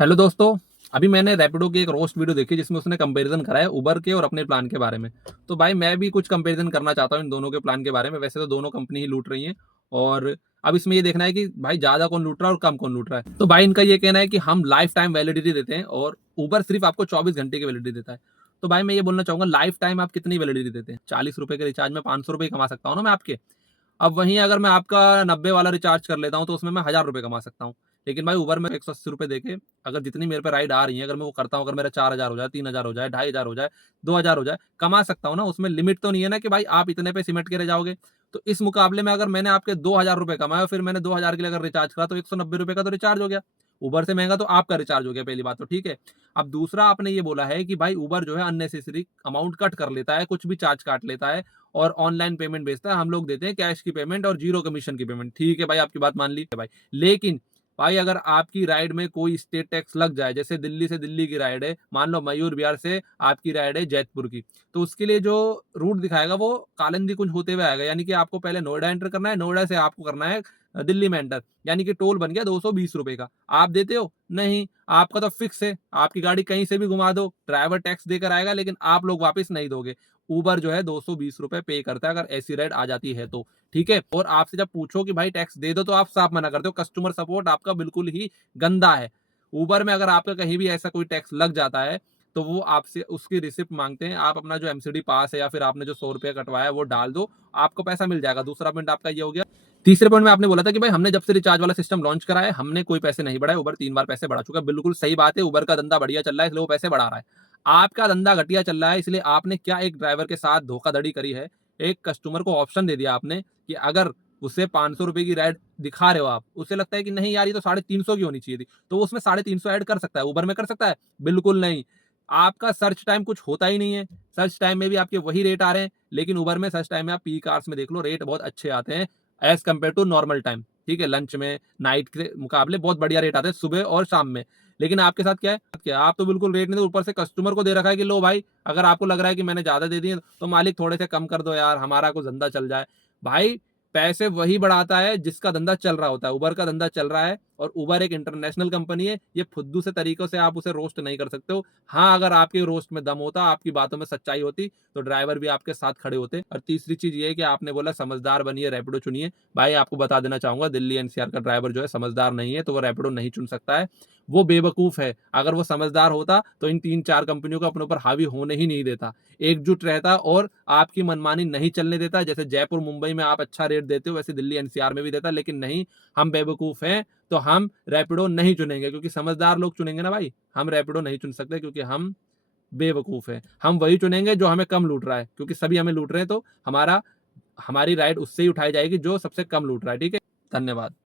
Hello दोस्तों। अभी मैंने रैपिडो की एक रोस्ट वीडियो देखी जिसमें उसने कंपैरिजन करा है उबर के और अपने प्लान के बारे में। तो भाई मैं भी कुछ कंपैरिजन करना चाहता हूँ इन दोनों के प्लान के बारे में। वैसे तो दोनों कंपनी ही लूट रही हैं और अब इसमें ये देखना है कि भाई ज़्यादा कौन लूट रहा है और कम कौन लूट रहा है। तो भाई इनका ये कहना है कि हम लाइफ टाइम वैलिडिटी देते हैं और उबर सिर्फ आपको 24 घंटे की वैलिडिटी देता है। तो भाई मैं ये बोलना चाहूँगा, लाइफ टाइम आप कितनी वैलिडिटी देते हैं? 40 रुपये के रिचार्ज में 500 रुपये कमा सकता हूँ ना मैं आपके। अब वहीं अगर मैं आपका 90 वाला रिचार्ज कर लेता हूँ तो उसमें मैं 1000 रुपये कमा सकता हूँ। लेकिन भाई उबर में 180 रुपये देके अगर जितनी मेरे पे राइड आ रही है, अगर मैं वो करता हूँ, अगर मेरा 4000 हो जाए, 3000 हो जाए, 2500 हो जाए, 2000 हो जाए, कमा सकता हूँ ना। उसमें लिमिट तो नहीं है ना कि भाई आप इतने पे सिमट के रह जाओगे। तो इस मुकाबले में अगर मैंने आपके 2000 रुपये कमाए और फिर मैंने 2000 के लिए अगर रिचार्ज करा तो 190 रुपये का तो रिचार्ज हो गया। उबर से महंगा तो आपका रिचार्ज हो गया, पहली बात तो ठीक है। अब दूसरा आपने ये बोला है कि भाई उबर जो है अननेसेसरी अमाउंट कट कर लेता है, कुछ भी चार्ज काट लेता है और ऑनलाइन पेमेंट भेजता है। हम लोग देते हैं कैश की पेमेंट और जीरो कमीशन की पेमेंट। ठीक है भाई, आपकी बात मान ली है भाई। लेकिन भाई अगर आपकी राइड में कोई स्टेट टैक्स लग जाए, जैसे दिल्ली से दिल्ली की राइड है, मान लो मयूर विहार से आपकी राइड है जैतपुर की, तो उसके लिए जो रूट दिखाएगा वो कालिंदी कुंज होते हुए आएगा। यानी कि आपको पहले नोएडा एंटर करना है, नोएडा से आपको करना है दिल्ली में एंटर। यानी कि टोल बन गया 220 रुपए का। आप देते हो? नहीं, आपका तो फिक्स है। आपकी गाड़ी कहीं से भी घुमा दो, ड्राइवर टैक्स देकर आएगा, लेकिन आप लोग वापस नहीं दोगे। उबर जो है 220 रुपए पे करता है अगर ऐसी राइड आ जाती है तो। ठीक है। और आपसे जब पूछो कि भाई टैक्स दे दो तो आप साफ मना करते हो। कस्टमर सपोर्ट आपका बिल्कुल ही गंदा है। उबर में अगर आपका कहीं भी ऐसा कोई टैक्स लग जाता है तो वो आपसे उसकी रिसिप्ट मांगते हैं। आप अपना जो एमसीडी पास है या फिर आपने जो 100 रुपये कटवाया है वो डाल दो, आपको पैसा मिल जाएगा। दूसरा पॉइंट आपका ये हो गया। तीसरे पॉइंट में आपने बोला था कि भाई हमने जब से रिचार्ज वाला सिस्टम लॉन्च करा है हमने कोई पैसे नहीं बढ़ाए। उबर 3 बार पैसे बढ़ा चुका है। बिल्कुल सही बात है, उबर का धंधा बढ़िया चल रहा है इसलिए वो पैसे बढ़ा रहा है। आपका धंधा घटिया चल रहा है इसलिए आपने क्या एक ड्राइवर के साथ धोखाधड़ी करी है। एक कस्टमर को ऑप्शन दे दिया आपने कि अगर उसे 500 रुपए की राइड दिखा रहे हो आप, उसे लगता है कि नहीं यार ये तो 350 की होनी चाहिए थी, तो वो उसमें 350 ऐड कर सकता है। उबर में कर सकता है? बिल्कुल नहीं। आपका सर्च टाइम कुछ होता ही नहीं है। सर्च टाइम में भी आपके वही रेट आ रहे हैं, लेकिन उबर में सर्च टाइम में आप पीक आवर्स में देख लो रेट बहुत अच्छे आते हैं as compare to normal time. ठीक है, लंच में नाइट के मुकाबले बहुत बढ़िया रेट आते हैं सुबह और शाम में। लेकिन आपके साथ क्या है, क्या आप तो बिल्कुल रेट नहीं, तो ऊपर से कस्टमर को दे रखा है कि लो भाई, अगर आपको लग रहा है कि मैंने ज्यादा दे दिए तो मालिक थोड़े से कम कर दो यार, हमारा कुछ धंधा चल जाए। भाई पैसे वही बढ़ाता है जिसका धंधा चल रहा होता है। उबर का धंधा चल रहा है और उबर एक इंटरनेशनल कंपनी है। ये फुद्दू से तरीकों से आप उसे रोस्ट नहीं कर सकते हो। हाँ, अगर आपके रोस्ट में दम होता, आपकी बातों में सच्चाई होती, तो ड्राइवर भी आपके साथ खड़े होते। और तीसरी चीज ये है कि आपने बोला समझदार बनिए, रैपिडो चुनिए। भाई आपको बता देना चाहूंगा, दिल्ली एनसीआर का ड्राइवर जो है समझदार नहीं है, तो वो रैपिडो नहीं चुन सकता है। वो बेवकूफ है। अगर वो समझदार होता तो इन 3-4 कंपनियों को अपने ऊपर हावी होने ही नहीं देता। एकजुट रहता और आपकी मनमानी नहीं चलने देता। जैसे जयपुर मुंबई में आप अच्छा रेट देते हो, वैसे दिल्ली एनसीआर में भी देता। लेकिन नहीं, हम बेवकूफ हैं तो हम रैपिडो नहीं चुनेंगे, क्योंकि समझदार लोग चुनेंगे ना भाई। हम रैपिडो नहीं चुन सकते क्योंकि हम बेवकूफ हैं। हम वही चुनेंगे जो हमें कम लूट रहा है, क्योंकि सभी हमें लूट रहे हैं, तो हमारी राइड उससे ही उठाई जाएगी जो सबसे कम लूट रहा है। ठीक है, धन्यवाद।